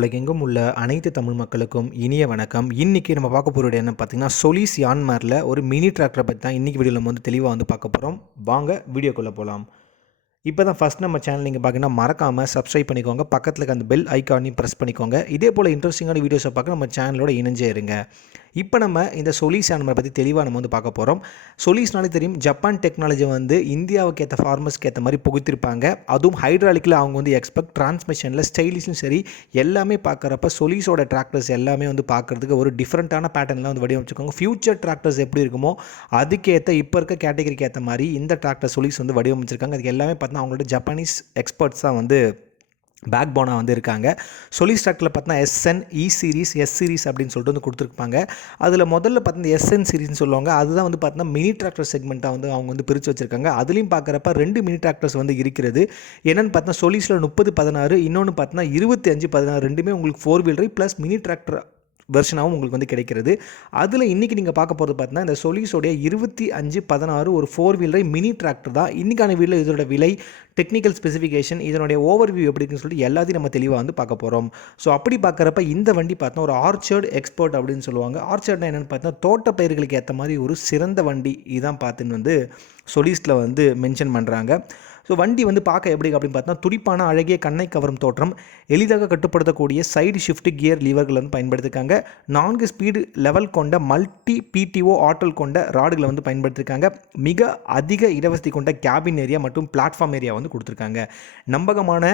உலகெங்கும் உள்ள அனைத்து தமிழ் மக்களுக்கும் இனிய வணக்கம். இன்றைக்கி நம்ம பார்க்க போகிறது என்ன பார்த்தீங்கன்னா, சொலிஸ் யான்மரில் ஒரு மினி டிராக்டரை பற்றி தான் இன்றைக்கி வீடியோவில் நம்ம தெளிவாக பார்க்க போகிறோம். வாங்க வீடியோக்குள்ளே போகலாம். இப்போ தான் ஃபஸ்ட் நம்ம சேனல் நீங்கள் பார்க்கணுன்னா மறக்காமல் சப்ஸ்கிரைப் பண்ணிக்கோங்க. பக்கத்தில் இருக்க அந்த பெல் ஐக்கானையும் ப்ரெஸ் பண்ணிக்கோங்க. இதே போல் இன்ட்ரெஸ்டிங்கான வீடியோஸை பார்க்க நம்ம சேனலோட இணைஞ்சே இருங்க. இப்போ நம்ம இந்த சொலிஸ் யான்மரை பற்றி தெளிவாக நம்ம பார்க்க போகிறோம். சொலிஸ்னாலே தெரியும், ஜப்பான் டெக்னாலஜி இந்தியாவுக்கு ஏற்ற ஃபார்மர்ஸ்க்கு ஏற்ற மாதிரி புகுத்திருப்பாங்க. அதுவும் ஹைட்ராலிக்கில் அவங்க எக்ஸ்பெக்ட் டிரான்ஸ்மிஷனில் ஸ்டைலிஷும் சரி எல்லாமே பார்க்குறப்ப சொலிஸோட டிராக்டர்ஸ் எல்லாமே பார்க்குறதுக்கு ஒரு டிஃப்ரெண்ட்டான பேட்டர்னில் வடிவமைச்சிருக்காங்க. ஃபியூச்சர் டிராக்டர்ஸ் எப்படி இருக்குமோ அதுக்கேற்ற இப்போ இருக்க கேட்டகரிக்கு ஏற்ற மாதிரி இந்த டிராக்டர் சொலிஸ் வடிவமைச்சிருக்காங்க. அதுக்கு எல்லாமே பார்த்தீங்கன்னா அவங்களோட ஜப்பானீஸ் எக்ஸ்பர்ட்ஸ் தான் பேக் போனாக இருக்காங்க. சொலிஸ் டிராக்டரில் பார்த்தீங்கன்னா SN, E series, S series அப்படின்னு சொல்லிட்டு கொடுத்துருப்பாங்க. அதில் முதல்ல பார்த்தீங்கன்னா SN சீரிஸ்னு சொல்லுவாங்க. அதுதான் பார்த்தீங்கன்னா மினி டிராக்டர் செக்மெண்ட்டாக அவங்க பிரித்து வச்சுருக்காங்க. அதுலேயும் பார்க்குறப்ப 2 மினி டிராக்டர்ஸ் இருக்கிறது. என்னென்னு பார்த்தீங்கன்னா சொலிஸில் 3016, இன்னொன்று பார்த்தீங்கன்னா 2516, ரெண்டுமே உங்களுக்கு 4 wheel drive plus mini tractor வெர்ஷனாகவும் உங்களுக்கு கிடைக்கிறது. அதில் இன்றைக்கி நீங்கள் பார்க்க போகிறது பார்த்தீங்கன்னா இந்த சொலிஸோடைய 2516 ஒரு 4 வீல் டிரைவ் மினி டிராக்டர் தான். இன்றைக்கான வீடியோவில் இதோட விலை, டெக்னிக்கல் ஸ்பெசிஃபிகேஷன், இதனுடைய ஓவர்வியூ எப்படி இருக்குன்னு சொல்லிட்டு எல்லாத்தையும் நம்ம தெளிவாக பார்க்க போகிறோம். ஸோ அப்படி பார்க்குறப்ப இந்த வண்டி பார்த்தோன்னா ஒரு ஆர்ச்சர்ட் எக்ஸ்பர்ட் அப்படின்னு சொல்லுவாங்க. ஆர்ச்சர்ட்னா என்னென்னு பார்த்தீங்கன்னா தோட்ட பயிர்களுக்கு ஏற்ற மாதிரி ஒரு சிறந்த வண்டி இதான் பார்த்துன்னு சொலிஸில் மென்ஷன் பண்ணுறாங்க. ஸோ வண்டி பார்க்க எப்படி அப்படின்னு பார்த்தீங்கன்னா துடிப்பான அழகிய கண்ணை கவரும் தோற்றம், எளிதாக கட்டுப்படுத்தக்கூடிய சைடு ஷிஃப்ட் கியர் லீவர்கள் பயன்படுத்திருக்காங்க. 4 ஸ்பீடு லெவல் கொண்ட மல்டி PTO ஆற்றல் கொண்ட ராடுகளை பயன்படுத்தியிருக்காங்க. மிக அதிக இடவசதி கொண்ட கேபின் ஏரியா மற்றும் பிளாட்ஃபார்ம் ஏரியா கொடுத்துருக்காங்க. நம்பகமான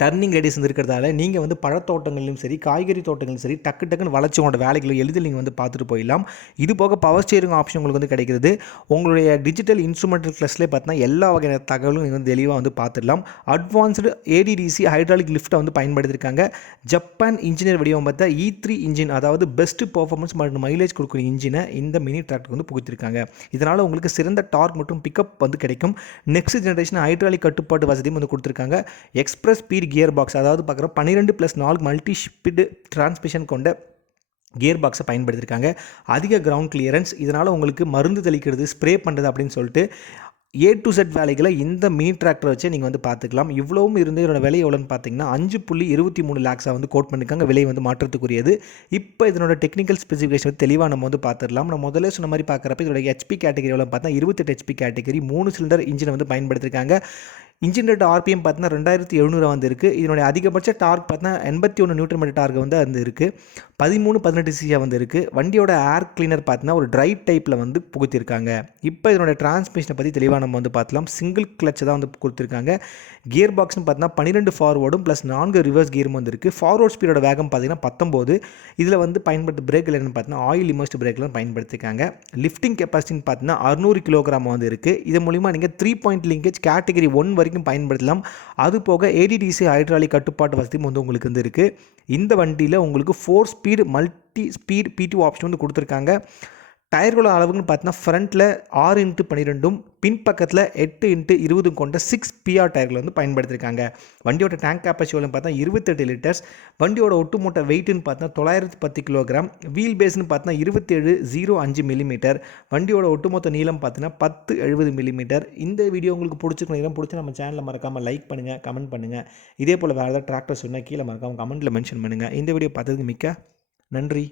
டர்னிங் ரேடியஸ் இருக்கிறதால நீங்கள் பழத்தோட்டங்களிலும் சரி காய்கறி தோட்டங்களும் சரி டக்குன்னு வளர்ச்சி உங்களோட வேலைகளை எளிதில் நீங்கள் பார்த்துட்டு போயிடலாம். இது போக பவர் ஸ்டீரிங் ஆப்ஷன் உங்களுக்கு கிடைக்கிறது. உங்களுடைய டிஜிட்டல் இன்ஸ்ட்ருமெண்டல் கிளஸ்லேயே பார்த்தீங்கன்னா எல்லா வகையான தகவலும் நீங்கள் தெளிவாக பார்த்துடலாம். அட்வான்ஸ்டு ADDC ஹைட்ராலிக் லிஃப்ட்டை பயன்படுத்தியிருக்காங்க. ஜப்பான் இன்ஜினியர் வடிவமைத்த E3 இன்ஜின், அதாவது பெஸ்ட் பர்ஃபார்மன்ஸ் மற்றும் மைலேஜ் கொடுக்குற இன்ஜினை இந்த மினி டிராக்டர் புகுத்திருக்காங்க. இதனால் உங்களுக்கு சிறந்த டார்க் மற்றும் பிக்கப் கிடைக்கும். நெக்ஸ்ட் ஜெனரேஷன் ஹைட்ராலிக் கட்டுப்பாட்டு வசதியும் கொடுத்துருக்காங்க. எக்ஸ்பிரஸ் ஸ்பீட் கியர் பாக்ஸ், அதாவது பார்க்குறோம் 12+4 மல்டி ஸ்பீடு டிரான்ஸ்மிஷன் கொண்ட கியர் பாக்ஸை பயன்படுத்தியிருக்காங்க. அதிக கிரவுண்ட் கிளியரன்ஸ், இதனால் உங்களுக்கு மருந்து தெளிக்கிறது, ஸ்ப்ரே பண்ணுறது அப்படின்னு சொல்லிட்டு A to Z வேலைகளை இந்த மினி டிராக்டர் வச்சு நீங்கள் பார்த்துக்கலாம். இவ்வளவும் இருந்து இதோட விலை எவ்வளோன்னு பார்த்தீங்கன்னா 5.23 லேக்ஸாக கோட் பண்ணியிருக்காங்க. விலை மாற்றத்துக்குரியது. இப்போ இதனோட டெக்னிக்கல் ஸ்பெசிஃபிகேஷன் தெளிவாக நம்ம பார்த்துடலாம். நம்ம முதல்ல சொன்ன மாதிரி பார்க்குறப்ப இதோட HP கேட்டகரி எவ்வளோ பார்த்தா 28 HP கேட்டகரி 3 சிலிண்டர் இன்ஜினை பயன்படுத்தியிருக்காங்க. இன்ஜின் ரேட் RPM பார்த்தீங்கன்னா 2700 இருக்குது. இதனுடைய அதிகபட்ச டார்க் பார்த்தீங்கன்னா 81 நியூட்டன் மீட்டர் டார்க் இருக்குது. 13-18 cc இருக்குது. வண்டியோட ஏர் கிளீனர் பார்த்தீங்கன்னா ஒரு ட்ரை டைப்பில் புகுத்திருக்காங்க. இப்போ இதனுடைய டிரான்ஸ்மிஷனை பற்றி தெளிவாக நம்ம பார்த்துலாம். சிங்கிள் கிளச் தான் கொடுத்துருக்காங்க. கியர் பாக்ஸ்னு பார்த்தீங்கன்னா 12 ஃபார்வர்டும் ப்ளஸ் 4 ரிவர்ஸ் கியரும் இருக்குது. ஃபார்வர்ட் ஸ்பீடோட வேகம் பார்த்தீங்கன்னா 19. இதில் பயன்படுத்த பிரேக்கில் என்னென்னு பார்த்தீங்கன்னா ஆயில் இமர்ஸ்ட் பிரேக்லாம் பயன்படுத்திருக்காங்க. லிஃப்டிங் கெப்பாசிட்டின்னு பார்த்தீங்கன்னா 600 கிலோகிராம் இருக்குது. இது மூலிமா நீங்கள் 3 பாயிண்ட் லிங்கேஜ் கேட்டகரி 1 வரைக்கும் பயன்படுத்தலாம். அது போக ADDC ஹைட்ராலிக் கட்டுப்பாட்டு வசதியும் உங்களுக்கு இருக்குது. இந்த வண்டியில் உங்களுக்கு 4 speed multi speed PTO option கொடுத்துருக்காங்க. டயர்களோட அளவுன்னு பார்த்தீங்கன்னா ஃப்ரண்ட்டில் 6x12 பின்பக்கத்தில் 8x20 கொண்ட 6 PR டயர்கள் பயன்படுத்தியிருக்காங்க. வண்டியோட டேங்க் கெப்பாசிட்டி பார்த்தா 28 லிட்டர்ஸ். வண்டியோட ஒட்டுமொத்த வெயிட்னு பார்த்தா 910 கிலோகிராம். வீல் பேஸ்னு பார்த்தா 27.05 மில்லிமீட்டர். வண்டியோட ஒட்டுமொத்த நீளம் பார்த்தீங்கன்னா 10.70 மில்லிமீட்டர். இந்த வீடியோ உங்களுக்கு பிடிச்சி நம்ம சேனலில் மறக்காமல் லைக் பண்ணுங்கள், கமெண்ட் பண்ணுங்கள். இதே போல் வேறு ஏதாவது டிராக்டர் சொன்னால் கீழே மறக்காமல் கமெண்ட்டில் மென்ஷன் பண்ணுங்கள். இந்த வீடியோ பார்த்ததுக்கு மிக்க நன்றி.